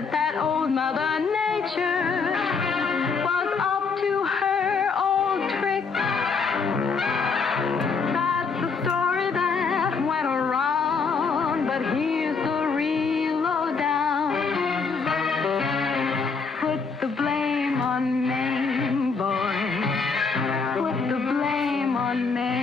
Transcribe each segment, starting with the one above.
guess that old Mother Nature was up to her old trick. That's the story that went around, but here's the real lowdown. Put the blame on Maine, boy. Put the blame on Maine.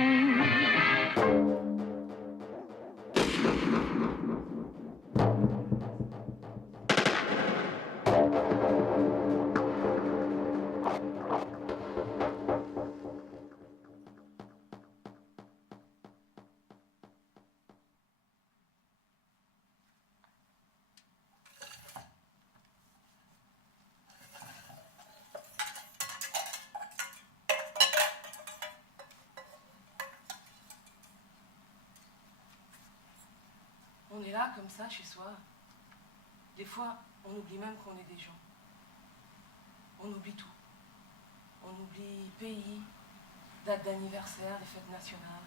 On est là, comme ça, chez soi. Des fois, on oublie même qu'on est des gens. On oublie tout. On oublie pays, date d'anniversaire, les fêtes nationales.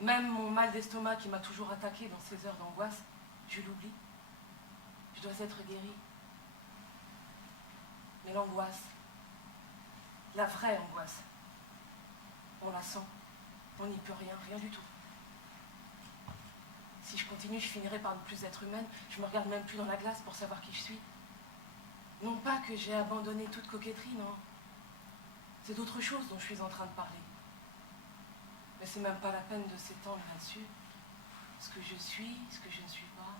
Même mon mal d'estomac qui m'a toujours attaqué dans ces heures d'angoisse, je l'oublie. Je dois être guérie. Mais l'angoisse, la vraie angoisse, on la sent. On n'y peut rien, rien du tout. Si je continue, je finirai par ne plus être humaine. Je me regarde même plus dans la glace pour savoir qui je suis. Non pas que j'ai abandonné toute coquetterie, non. C'est d'autre chose dont je suis en train de parler. Mais c'est même pas la peine de s'étendre là-dessus. Ce que je suis, ce que je ne suis pas.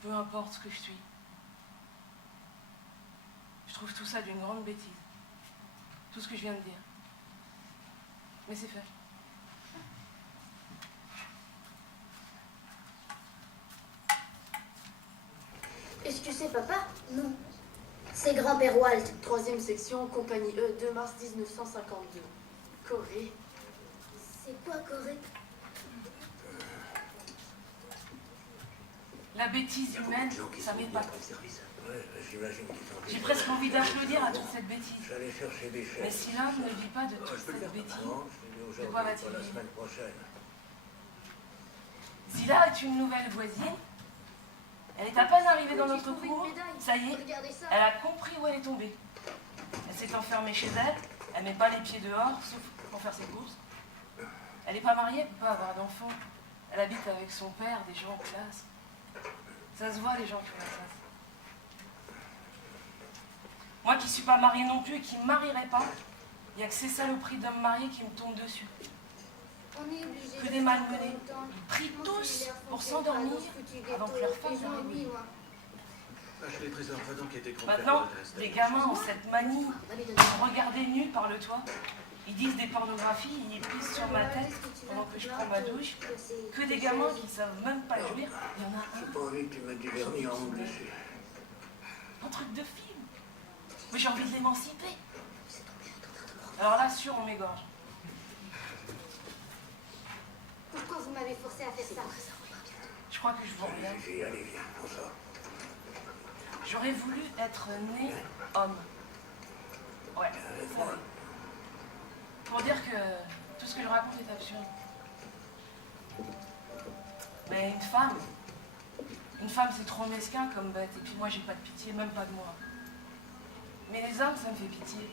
Peu importe ce que je suis. Je trouve tout ça d'une grande bêtise. Tout ce que je viens de dire. Mais c'est fait. Est-ce que tu sais, papa? Non. C'est grand-père Walt. 3e section, compagnie E, 2 mars 1952. Corée. C'est quoi, Corée? La bêtise humaine, ça m'épate. J'ai presque envie d'applaudir à toute cette bêtise. Mais si l'homme ne vit pas de toute cette bêtise, de quoi va-t-il vivre? Zila est une nouvelle voisine. Elle est à peine arrivée dans notre cour, ça y est, elle a compris où elle est tombée. Elle s'est enfermée chez elle, elle met pas les pieds dehors, sauf pour faire ses courses. Elle n'est pas mariée, elle ne peut pas avoir d'enfant. Elle habite avec son père, des gens en classe. Ça se voit, les gens qui ont la classe. Moi qui ne suis pas mariée non plus et qui ne marierai pas, il n'y a que ces saloperies d'hommes mariés qui me tombent dessus. Que des malmenés. Ils prient tous pour s'endormir avant que leur femme n'arrive. Maintenant, les gamins ont cette manie de regarder nus par le toit. Ils disent des pornographies, ils pissent sur ma tête pendant que je prends ma douche. Que des gamins qui ne savent même pas jouir. Il y en a un truc de film. Mais j'ai envie de l'émanciper. Alors là, sûr, on m'égorge. Pourquoi vous m'avez forcé à faire ça? Je crois que je vous reviens. J'aurais voulu être né homme. Ouais, ça va. Pour dire que tout ce que je raconte est absurde. Mais une femme c'est trop mesquin comme bête. Et puis moi j'ai pas de pitié, même pas de moi. Mais les hommes, ça me fait pitié.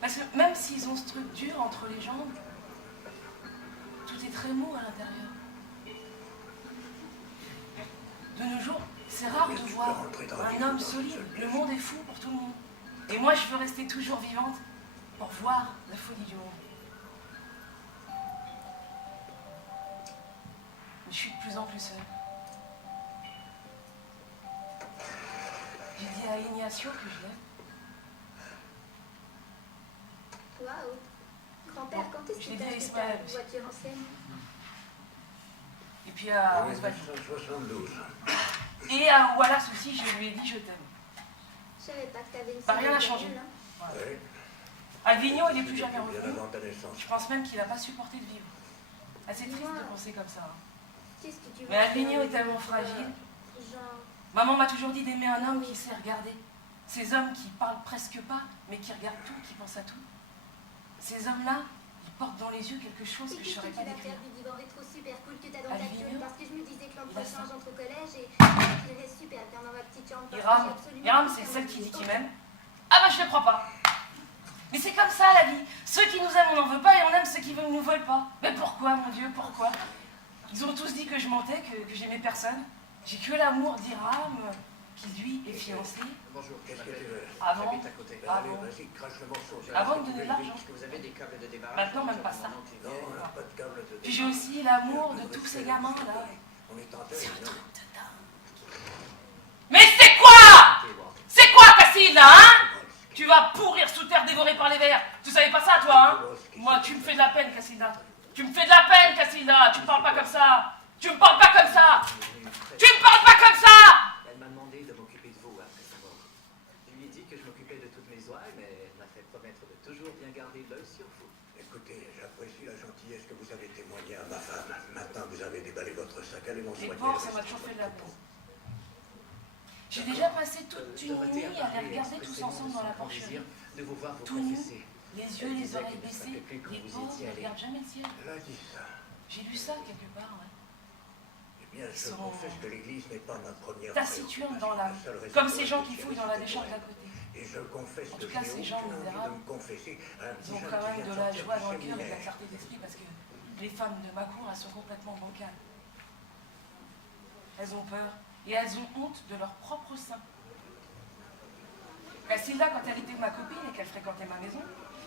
Parce que même s'ils ont ce truc dur entre les jambes, tout est très mou à l'intérieur. De nos jours, c'est rare de voir un homme solide. Le monde est fou pour tout le monde. Et moi, je veux rester toujours vivante pour voir la folie du monde. Mais je suis de plus en plus seule. J'ai dit à Ignacio que je l'aime. Waouh. Grand-père, quand est-ce que tu as acheté ta voiture ancienne? Et puis à Osvaldo. Et à Wallace aussi, je lui ai dit je t'aime. Je savais pas que t'avais une Bah, rien n'a changé. Ouais. Alvino, il est plus jamais revenu. Je pense même qu'il n'a pas supporté de vivre. Assez triste de penser comme ça. Qu'est-ce que tu veux? Mais Alvino est tellement fragile. Genre... Maman m'a toujours dit d'aimer un homme qui sait regarder. Ces hommes qui parlent presque pas, mais qui regardent tout, qui pensent à tout. Ces hommes-là, il porte dans les yeux quelque chose que je ne saurais pas tu vas décrire. faire du divan rétro super cool que t'as dans Ah, ta lui, gueule? Mio? Parce que je me disais que l'an Il a prochain ça. j'entre au collège et j'irai super bien dans ma petite chambre. Il parce que rame. j'ai absolument Il rame, aucun c'est celle qui dit motif. qu'il m'aime. Ah bah je ne crois pas. Mais c'est comme ça la vie. Ceux qui nous aiment, on n'en veut pas et on aime ceux qui ne nous veulent pas. Mais pourquoi, mon Dieu, pourquoi? Ils ont tous dit que je mentais, que j'aimais personne. J'ai que l'amour d'Iram, qui lui est fiancé. Bonjour, Qu'est-ce que tu veux? Avant, j'habite à côté. Allez, avant, vas-y, crache le morceau. avant de donner de l'argent. Est-ce que vous avez des câbles de débarras? Maintenant, même pas ça. Non, on n'a pas de câble de Puis j'ai aussi l'amour de tous ces gamins là. On est en C'est terre, un non? truc de dingue. Mais c'est quoi? C'est quoi, Cassine, là, hein? Tu vas pourrir sous terre dévoré par les vers. Tu savais pas ça, toi, hein? Moi, tu me fais de la peine, Cassilda. Tu me fais de la peine, Cassilda. Tu me parles pas comme ça. Tu me parles pas comme ça. Tu me parles pas comme ça. Elle m'a demandé de m'occuper de vous après sa mort. Je lui ai dit que je m'occupais de toutes mes ouailles, mais elle m'a fait promettre de toujours bien garder l'œil sur vous. Écoutez, j'apprécie la gentillesse que vous avez témoignée à ma femme. Maintenant que vous avez déballé votre sac, allez m'en Les soigner. porcs, ça m'a toujours fait de la peine. J'ai déjà passé toute une nuit à les regarder tous ensemble dans la porcherie. De vous voir vous Tout nus, confesser. les yeux, les oreilles baissées. Les pauvres ne regardent jamais le ciel. Elle a dit ça. J'ai lu ça quelque part, ouais. Eh bien, je Sont confesse que l'église n'est pas ma première taciturnes dans l'âme, préoccupation. La seule raison comme pour ces gens laquelle qui j'ai fouillent dans la resté décharge poète. d'à côté. Et je confesse En que tout cas, j'ai ces gens aucune envie misérables, de me confesser à un petit Ils ont jeune quand qui même vient de de la sortir joie du dans le cœur et de la séminaire. clarté d'esprit parce que les femmes de ma cour, elles sont complètement bancales. Elles ont peur et elles ont honte de leur propre sein. Casilda, quand elle était ma copine et qu'elle fréquentait ma maison,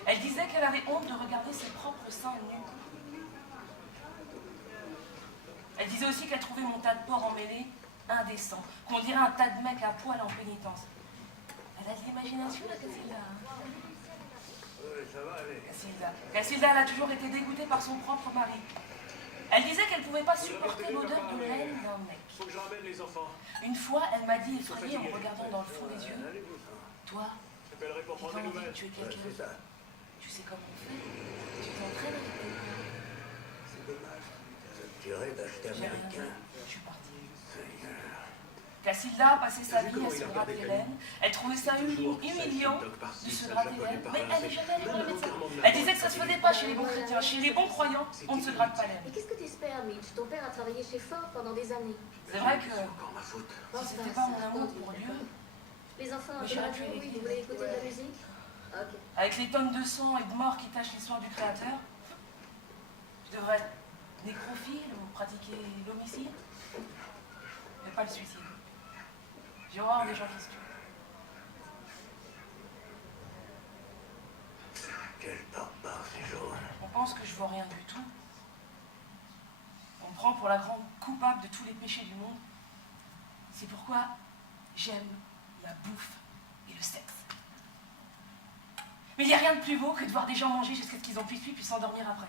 elle disait qu'elle avait honte de regarder ses propres seins nus. Elle disait aussi qu'elle trouvait mon tas de porc emmêlé indécent, qu'on dirait un tas de mecs à poil en pénitence. Elle a de l'imagination, la Casilda. Ça va aller. Casilda, elle a toujours été dégoûtée par son propre mari. Elle disait qu'elle ne pouvait pas supporter l'odeur de laine d'un mec. Faut que je ramène les enfants. Une fois, elle m'a dit, effrayée, en me regardant dans le fond des yeux, toi, J'appellerai pour qui prendre t'as des envie de nouvelles. tuer Ouais, quelqu'un, c'est ça. tu sais comment on fait? Tu t'entraînes avec tes mains. C'est dommage. Ça me dirait d'acheter J'ai rien américain. fait, je suis partie. Seigneur. Casilda passait sa vie à se gratter les laines. Elle trouvait ça humiliant de se gratter les laines, mais elle n'est jamais allée voir le médecin. Elle disait que ça se faisait pas chez les bons chrétiens, chez les bons croyants, on ne se gratte pas les Mais laines. qu'est-ce que t'espères, Mitch? Ton père a travaillé chez Ford pendant des années. C'est vrai que C'est encore ma faute. si c'était pas mon amour pour Dieu, Les enfants un Mais peu j'aurais la tué oui, l'église. ils voulaient écouter de la musique? Ok. avec les tonnes de sang et de morts qui tachent l'histoire du Créateur, je devrais être nécrophile ou pratiquer l'homicide, mais pas le suicide. J'ai horreur des gens qui se tuent. Quel barbare, ces jaunes. On pense que je vaux rien du tout. On me prend pour la grande coupable de tous les péchés du monde. C'est pourquoi j'aime la bouffe et le sexe. Mais il n'y a rien de plus beau que de voir des gens manger jusqu'à ce qu'ils en puissent plus puis s'endormir après.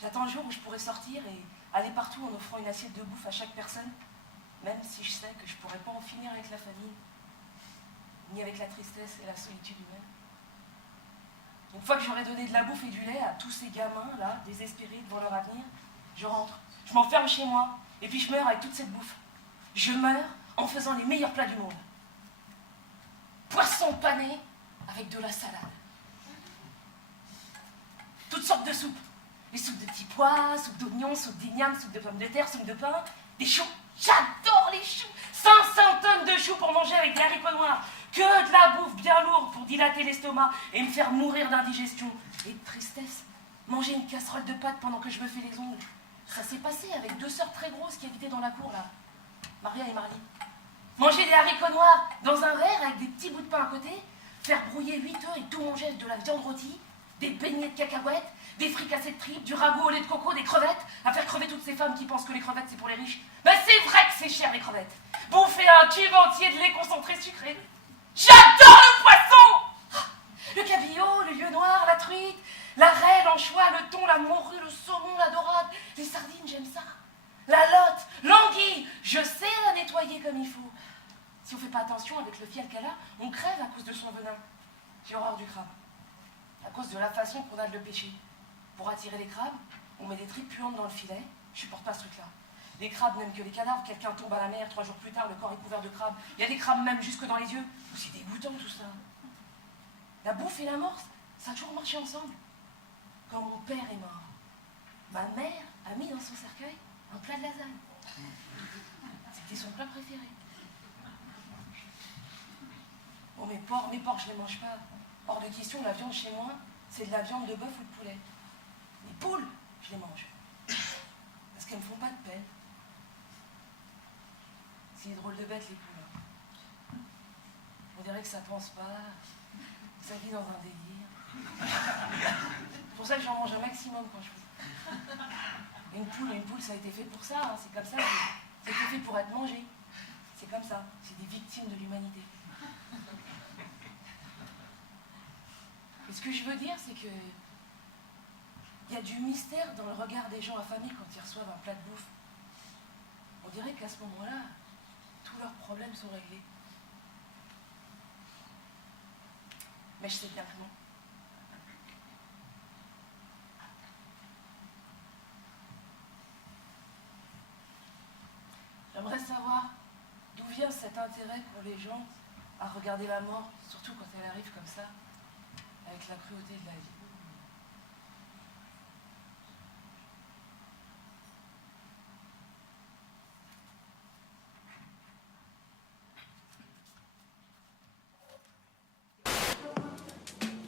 J'attends le jour où je pourrai sortir et aller partout en offrant une assiette de bouffe à chaque personne, même si je sais que je ne pourrai pas en finir avec la famille, ni avec la tristesse et la solitude humaine. Une fois que j'aurai donné de la bouffe et du lait à tous ces gamins, là, désespérés devant leur avenir, je rentre, je m'enferme chez moi, et puis je meurs avec toute cette bouffe. Je meurs en faisant les meilleurs plats du monde. Poisson pané avec de la salade. Toutes sortes de soupes. Les soupes de petits pois, soupe d'oignons, soupe d'igname, soupe de pommes de terre, soupe de pain, des choux. J'adore les choux. 500 tonnes de choux pour manger avec des haricots noirs. Que de la bouffe bien lourde pour dilater l'estomac et me faire mourir d'indigestion. Et de tristesse, manger une casserole de pâtes pendant que je me fais les ongles. Ça s'est passé avec deux sœurs très grosses qui habitaient dans la cour, là. Maria et Marlie. Manger des haricots noirs dans un verre avec des petits bouts de pain à côté, faire brouiller 8 œufs et tout manger avec de la viande rôtie, des beignets de cacahuètes, des fricassés de tripes, du ragoût au lait de coco, des crevettes, à faire crever toutes ces femmes qui pensent que les crevettes c'est pour les riches. Ben c'est vrai que c'est cher les crevettes. Bouffer un tube entier de lait concentré sucré. J'adore le poisson! Le cabillaud, le lieu noir, la truite, la raie, l'anchois, le thon, la morue, le saumon, la dorade, les sardines, j'aime ça. La lotte, l'anguille, je sais la nettoyer comme il faut. Si on fait pas attention avec le fiel qu'elle a, on crève à cause de son venin. J'ai horreur du crabe. À cause de la façon qu'on a de le pêcher. Pour attirer les crabes, on met des tripes puantes dans le filet. Je supporte pas ce truc-là. Les crabes n'aiment que les cadavres. Quelqu'un tombe à la mer, 3 jours plus tard, le corps est couvert de crabes. Il y a des crabes même jusque dans les yeux. C'est dégoûtant tout ça. La bouffe et la mort, ça a toujours marché ensemble. Quand mon père est mort, ma mère a mis dans son cercueil un plat de lasagne. C'était son plat préféré. Bon, mes porcs, je les mange pas. Hors de question, la viande chez moi, c'est de la viande de bœuf ou de poulet. Les poules, je les mange. Parce qu'elles me font pas de peine. C'est des drôles de bêtes, les poules. On dirait que ça pense pas, que ça vit dans un délire. C'est pour ça que j'en mange un maximum quand je peux. Une poule, ça a été fait pour ça, hein. C'est comme ça. Ça a été fait pour être mangé. C'est comme ça. C'est des victimes de l'humanité. Et ce que je veux dire, c'est que il y a du mystère dans le regard des gens affamés quand ils reçoivent un plat de bouffe. On dirait qu'à ce moment-là, tous leurs problèmes sont réglés. Mais je sais bien que non. J'aimerais savoir d'où vient cet intérêt pour les gens à regarder la mort, surtout quand elle arrive comme ça, avec la cruauté de la vie.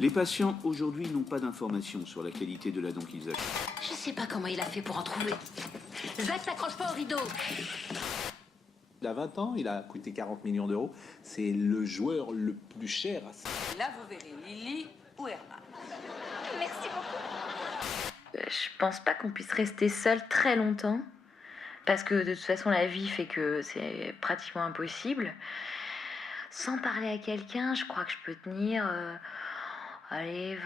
Les patients aujourd'hui n'ont pas d'informations sur la qualité de la dent qu'ils achètent. Je sais pas comment il a fait pour en trouver. Zach, t'accroche pas au rideau. Il a 20 ans, il a coûté 40 millions d'euros. C'est le joueur le plus cher. Là, vous verrez Lily ou Herman. Merci beaucoup. Je pense pas qu'on puisse rester seul très longtemps. Parce que de toute façon, la vie fait que c'est pratiquement impossible. Sans parler à quelqu'un, je crois que je peux tenir... allez,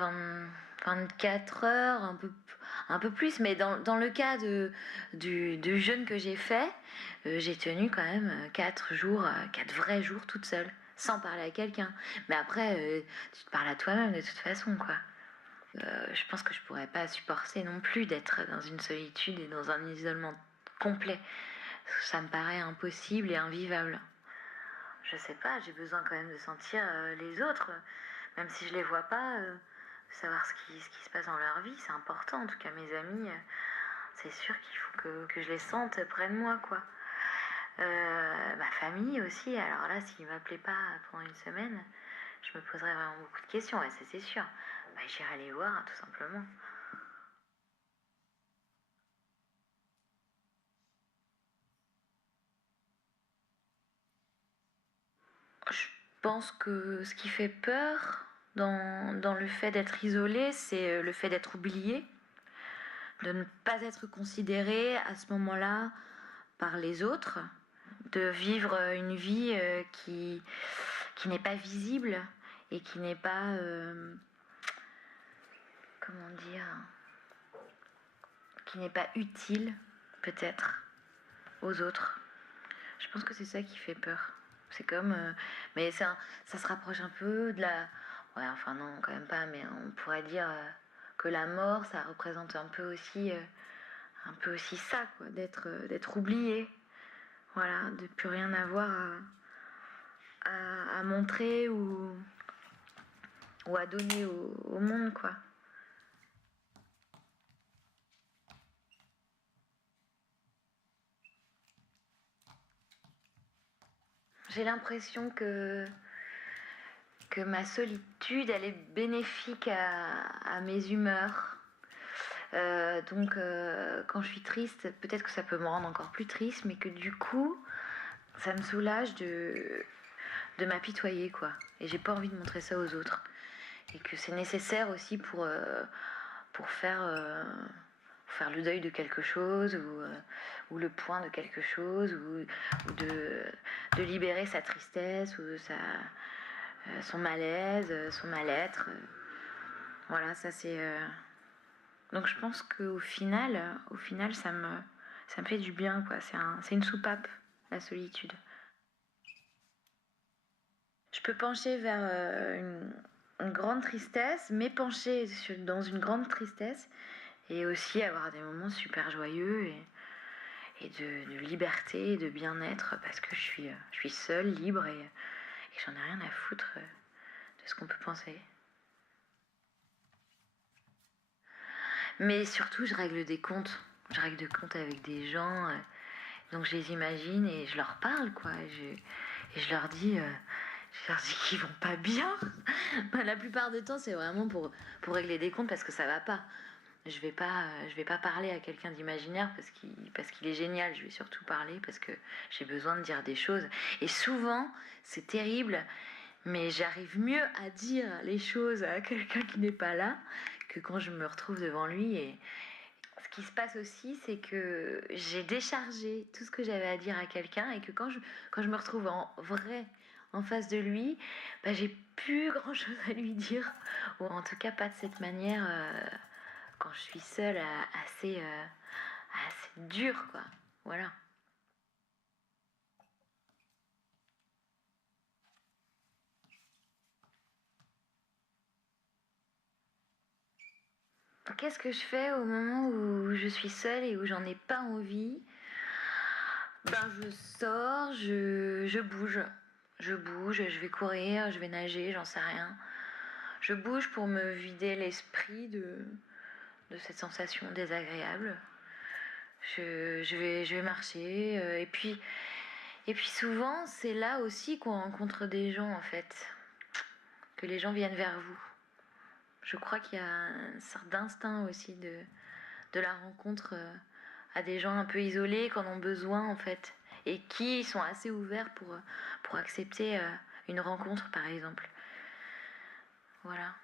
24 heures, un peu plus, mais dans le cas du jeûne que j'ai fait, j'ai tenu quand même 4 vrais jours toute seule, sans parler à quelqu'un. Mais après, tu te parles à toi-même de toute façon, quoi. Je pense que je pourrais pas supporter non plus d'être dans une solitude et dans un isolement complet. Ça me paraît impossible et invivable. Je sais pas, j'ai besoin quand même de sentir les autres. Même si je les vois pas, savoir ce qui se passe dans leur vie, c'est important. En tout cas, mes amis, c'est sûr qu'il faut que je les sente près de moi, quoi. Ma famille aussi, alors là, s'ils m'appelaient pas pendant une semaine, je me poserais vraiment beaucoup de questions, ouais, ça c'est sûr. Bah, j'irai les voir, tout simplement. Je pense que ce qui fait peur dans le fait d'être isolé, c'est le fait d'être oublié, de ne pas être considéré à ce moment-là par les autres, de vivre une vie qui n'est pas visible et qui n'est pas, comment dire, qui n'est pas utile peut-être aux autres. Je pense que c'est ça qui fait peur. C'est comme, mais ça se rapproche un peu de la... Ouais, enfin non, quand même pas, mais on pourrait dire que la mort, ça représente un peu aussi ça, quoi, d'être oublié. Voilà, de plus rien avoir à montrer ou à donner au monde, quoi. J'ai l'impression que ma solitude, elle est bénéfique à mes humeurs. Donc, quand je suis triste, peut-être que ça peut me rendre encore plus triste, mais que du coup, ça me soulage de m'apitoyer, quoi. Et j'ai pas envie de montrer ça aux autres. Et que c'est nécessaire aussi pour faire le deuil de quelque chose ou le point de quelque chose ou de libérer sa tristesse ou son malaise, son mal-être. Voilà, ça c'est... Donc je pense qu'au final, ça me fait du bien, quoi. C'est une soupape, la solitude. Je peux pencher vers une grande tristesse, m'épancher dans une grande tristesse et aussi avoir des moments super joyeux et de liberté et de bien-être parce que je suis seule, libre et j'en ai rien à foutre de ce qu'on peut penser. Mais surtout, je règle des comptes. Je règle des comptes avec des gens. Donc je les imagine et je leur parle, quoi. Et je leur dis qu'ils vont pas bien. La plupart du temps, c'est vraiment pour régler des comptes parce que ça va pas. Je vais pas parler à quelqu'un d'imaginaire parce qu'il est génial. Je vais surtout parler parce que j'ai besoin de dire des choses. Et souvent, c'est terrible, mais j'arrive mieux à dire les choses à quelqu'un qui n'est pas là que quand je me retrouve devant lui. Et ce qui se passe aussi, c'est que j'ai déchargé tout ce que j'avais à dire à quelqu'un et que quand je me retrouve en vrai en face de lui, bah, j'ai plus grand chose à lui dire. Ou en tout cas, pas de cette manière quand je suis seule, assez dure, quoi. Voilà. Qu'est-ce que je fais au moment où je suis seule et où j'en ai pas envie? Ben, je sors, je bouge. Je bouge, je vais courir, je vais nager, j'en sais rien. Je bouge pour me vider l'esprit de cette sensation désagréable. Je vais marcher. Et puis souvent, c'est là aussi qu'on rencontre des gens, en fait. Que les gens viennent vers vous. Je crois qu'il y a une sorte d'instinct aussi de la rencontre à des gens un peu isolés qui en ont besoin, en fait. Et qui sont assez ouverts pour accepter une rencontre, par exemple. Voilà.